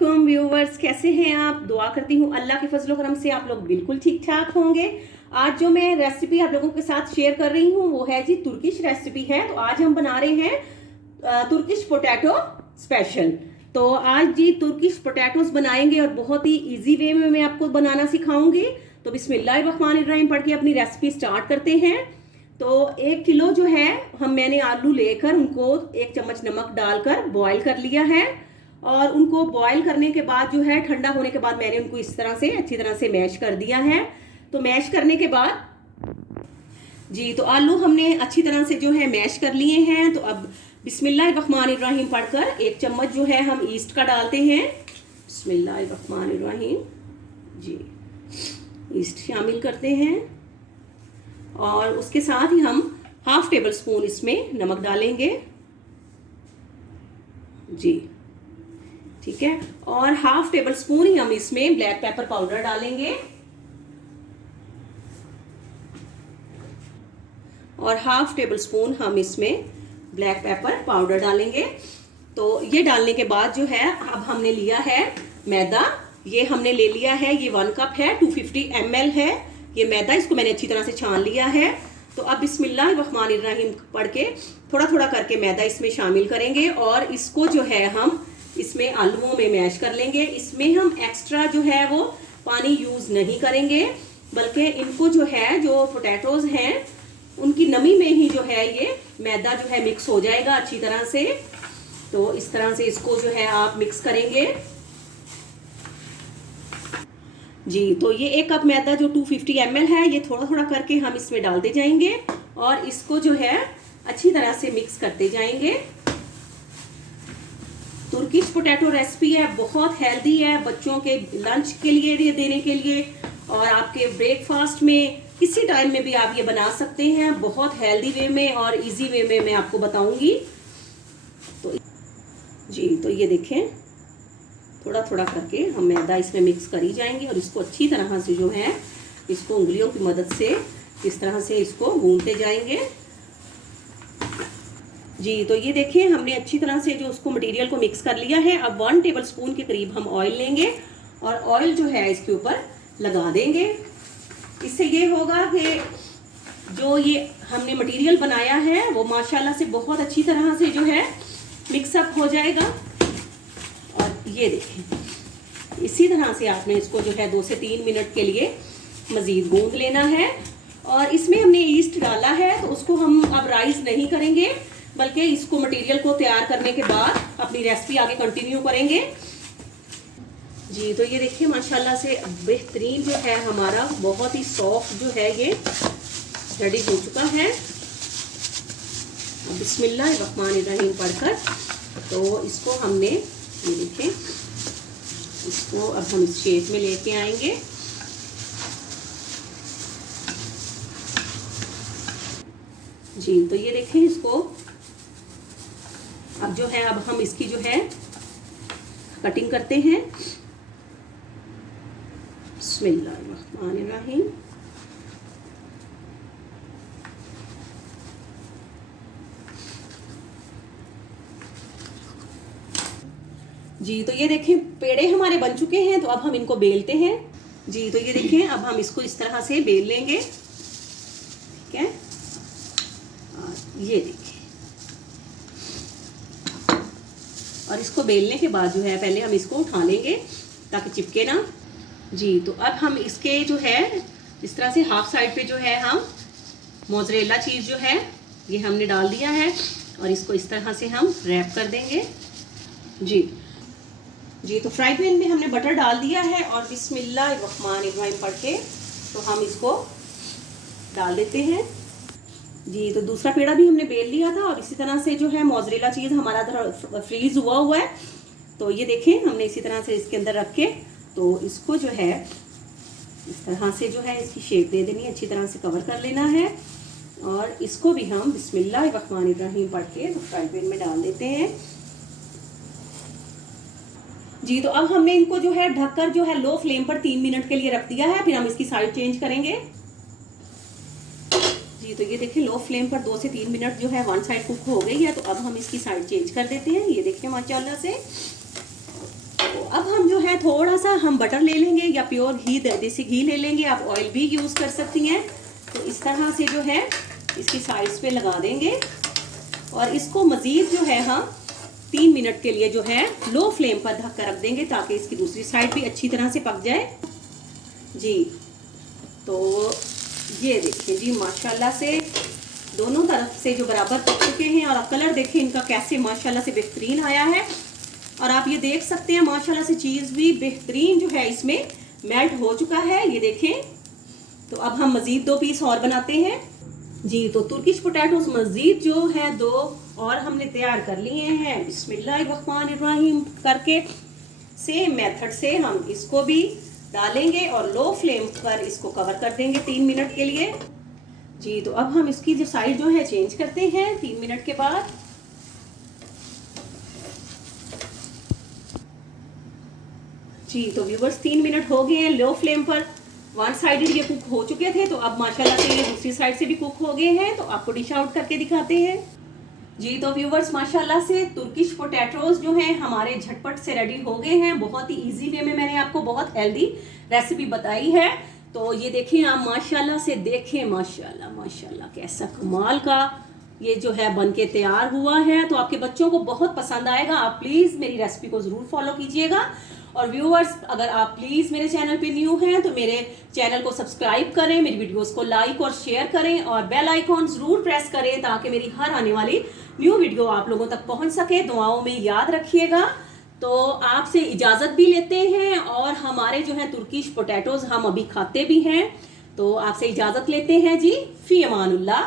अस्सलामुअलैकुम व्यूवर्स, कैसे हैं आप। दुआ करती हूँ अल्लाह के फजल करम से आप लोग बिल्कुल ठीक ठाक होंगे। आज जो मैं रेसिपी आप लोगों के साथ शेयर कर रही हूँ वो है जी तुर्किश रेसिपी है। तो आज हम बना रहे हैं तुर्किश पोटैटो स्पेशल। तो आज जी तुर्किश पोटैटोज बनाएंगे और बहुत ही इजी वे में मैं आपको बनाना सिखाऊंगी। तो बिस्मिल्लाहिर्रहमानिर्रहीम पढ़ के अपनी रेसिपी स्टार्ट करते हैं। तो 1 किलो जो है मैंने आलू लेकर उनको 1 चम्मच नमक डालकर बॉईल कर लिया है। और उनको बॉईल करने के बाद जो है ठंडा होने के बाद मैंने उनको इस तरह से अच्छी तरह से मैश कर दिया है। तो मैश करने के बाद जी तो आलू हमने अच्छी तरह से जो है मैश कर लिए हैं। तो अब बिस्मिल्लाहिर्रहमानिर्रहीम पढ़कर 1 चम्मच जो है हम ईस्ट का डालते हैं। बिस्मिल्लाहिर्रहमानिर्रहीम जी, ईस्ट शामिल करते हैं। और उसके साथ ही हम 1/2 टेबल स्पून इसमें नमक डालेंगे जी, ठीक है। और 1/2 टेबल स्पून ही हम इसमें ब्लैक पेपर पाउडर डालेंगे और 1/2 टेबल स्पून हम इसमें ब्लैक पेपर पाउडर डालेंगे। तो ये डालने के बाद जो है अब हमने लिया है मैदा। ये हमने ले लिया है, ये 1 कप है, 250 ml है ये मैदा। इसको मैंने अच्छी तरह से छान लिया है। तो अब बिस्मिल्लाहिर्रहमानिर्रहीम पढ़ के थोड़ा थोड़ा करके मैदा इसमें शामिल करेंगे और इसको जो है हम इसमें आलूओं में मैश कर लेंगे। इसमें हम एक्स्ट्रा जो है वो पानी यूज नहीं करेंगे, बल्कि इनको जो है जो पोटैटोज हैं उनकी नमी में ही जो है ये मैदा जो है मिक्स हो जाएगा अच्छी तरह से। तो इस तरह से इसको जो है आप मिक्स करेंगे जी। तो ये 1 कप मैदा जो 250 ml है ये थोड़ा थोड़ा करके हम इसमें डालते जाएंगे और इसको जो है अच्छी तरह से मिक्स करते जाएंगे। तुर्किश पोटैटो रेसिपी है, बहुत हेल्दी है, बच्चों के लंच के लिए देने के लिए और आपके ब्रेकफास्ट में किसी टाइम में भी आप ये बना सकते हैं। बहुत हेल्दी वे में और इजी वे में मैं आपको बताऊंगी। तो जी तो ये देखें, थोड़ा थोड़ा करके हम मैदा इसमें मिक्स करी जाएंगे और इसको अच्छी तरह से जो है इसको उंगलियों की मदद से इस तरह से इसको गूंथते जाएंगे जी। तो ये देखिए हमने अच्छी तरह से जो उसको मटेरियल को मिक्स कर लिया है। अब 1 टेबल स्पून के करीब हम ऑयल लेंगे और ऑयल जो है इसके ऊपर लगा देंगे। इससे ये होगा कि जो ये हमने मटेरियल बनाया है वो माशाल्लाह से बहुत अच्छी तरह से जो है मिक्सअप हो जाएगा। और ये देखें इसी तरह से आपने इसको जो है 2 से 3 मिनट के लिए मज़ीद गूंथ लेना है। और इसमें हमने ईस्ट डाला है तो उसको हम अब राइस नहीं करेंगे, बल्कि इसको मटेरियल को तैयार करने के बाद अपनी रेसिपी आगे कंटिन्यू करेंगे जी। तो ये देखिए माशाल्लाह से बेहतरीन जो है हमारा बहुत ही सॉफ्ट जो है ये रेडी हो चुका है। बिस्मिल्लाहिर्रहमानिर्रहीम पढ़कर तो इसको हमने ये देखिए इसको अब हम इस शेप में लेके आएंगे जी। तो ये देखें इसको अब जो है अब हम इसकी जो है कटिंग करते हैं। बिस्मिल्लाहिर्रहमानिर्रहीम जी। तो ये देखें पेड़े हमारे बन चुके हैं। तो अब हम इनको बेलते हैं जी। तो ये देखें अब हम इसको इस तरह से बेल लेंगे, ठीक है। और ये देखिए और इसको बेलने के बाद जो है पहले हम इसको उठा लेंगे ताकि चिपके ना जी। तो अब हम इसके जो है इस तरह से हाफ साइड पे जो है हम मोज़रेला चीज़ जो है ये हमने डाल दिया है और इसको इस तरह से हम रैप कर देंगे जी। तो फ्राई पैन में हमने बटर डाल दिया है और बिस्मिल्लाहिर्रहमानिर्रहीम पढ़ के तो हम इसको डाल देते हैं जी। तो दूसरा पेड़ा भी हमने बेल लिया था और इसी तरह से जो है मोज़रेला चीज़ हमारा फ्रीज हुआ है। तो ये देखें हमने इसी तरह से इसके अंदर रख के तो इसको जो है इस तरह से जो है इसकी शेप दे देनी है, अच्छी तरह से कवर कर लेना है। और इसको भी हम बिस्मिल्लाहिर्रहमानिर्रहीम पढ़ के तो फ्राई पैन में डाल देते हैं जी। तो अब हमने इनको जो है ढककर जो है लो फ्लेम पर 3 मिनट के लिए रख दिया है। फिर हम इसकी साइड चेंज करेंगे जी। तो ये देखिए लो फ्लेम पर 2 से 3 मिनट जो है 1 साइड कुक हो गई है। तो अब हम इसकी साइड चेंज कर देते हैं। ये देखिए माशाल्लाह से तो अब हम जो है थोड़ा सा हम बटर ले लेंगे या प्योर घी, देसी घी ले लेंगे, आप ऑयल भी यूज़ कर सकती हैं। तो इस तरह से जो है इसकी साइड्स पे लगा देंगे और इसको मज़ीद जो है हम 3 मिनट के लिए जो है लो फ्लेम पर ढक कर रख देंगे ताकि इसकी दूसरी साइड भी अच्छी तरह से पक जाए जी। तो ये देखिए जी, माशाल्लाह से दोनों तरफ से जो बराबर पक चुके हैं और कलर देखें इनका कैसे माशाल्लाह से बेहतरीन आया है। और आप ये देख सकते हैं माशाल्लाह से चीज़ भी बेहतरीन जो है इसमें मेल्ट हो चुका है, ये देखें। तो अब हम मज़ीद 2 पीस और बनाते हैं जी। तो तुर्किश पोटैटोस मज़ीद जो है 2 और हमने तैयार कर लिए हैं बिस्मिल्लाहिर्रहमानिर्रहीम करके। सेम मेथड से हम इसको भी डालेंगे और लो फ्लेम पर इसको कवर कर देंगे 3 मिनट के लिए जी। तो अब हम इसकी जो साइड जो है चेंज करते हैं 3 मिनट के बाद जी। तो व्यूवर्स 3 मिनट हो गए हैं, लो फ्लेम पर 1 साइडेड ये कुक हो चुके थे। तो अब माशाल्लाह से ये दूसरी साइड से भी कुक हो गए हैं। तो आपको डिश आउट करके दिखाते हैं जी। तो व्यूवर्स माशाल्लाह से तुर्किश पोटैटोज जो हैं हमारे झटपट से रेडी हो गए हैं। बहुत ही इजी वे में मैंने आपको बहुत हेल्दी रेसिपी बताई है। तो ये देखिए आप माशाल्लाह से देखें, माशाल्लाह माशाल्लाह कैसा कमाल का ये जो है बन के तैयार हुआ है। तो आपके बच्चों को बहुत पसंद आएगा। आप प्लीज़ मेरी रेसिपी को ज़रूर फॉलो कीजिएगा। और व्यूअर्स अगर आप प्लीज़ मेरे चैनल पे न्यू हैं तो मेरे चैनल को सब्सक्राइब करें, मेरी वीडियोस को लाइक और शेयर करें और बेल आइकॉन ज़रूर प्रेस करें ताकि मेरी हर आने वाली न्यू वीडियो आप लोगों तक पहुंच सके। दुआओं में याद रखिएगा। तो आपसे इजाज़त भी लेते हैं और हमारे जो है तुर्किश पोटैटोज़ हम अभी खाते भी हैं। तो आपसे इजाज़त लेते हैं जी। फ़ी अमानुल्लाह।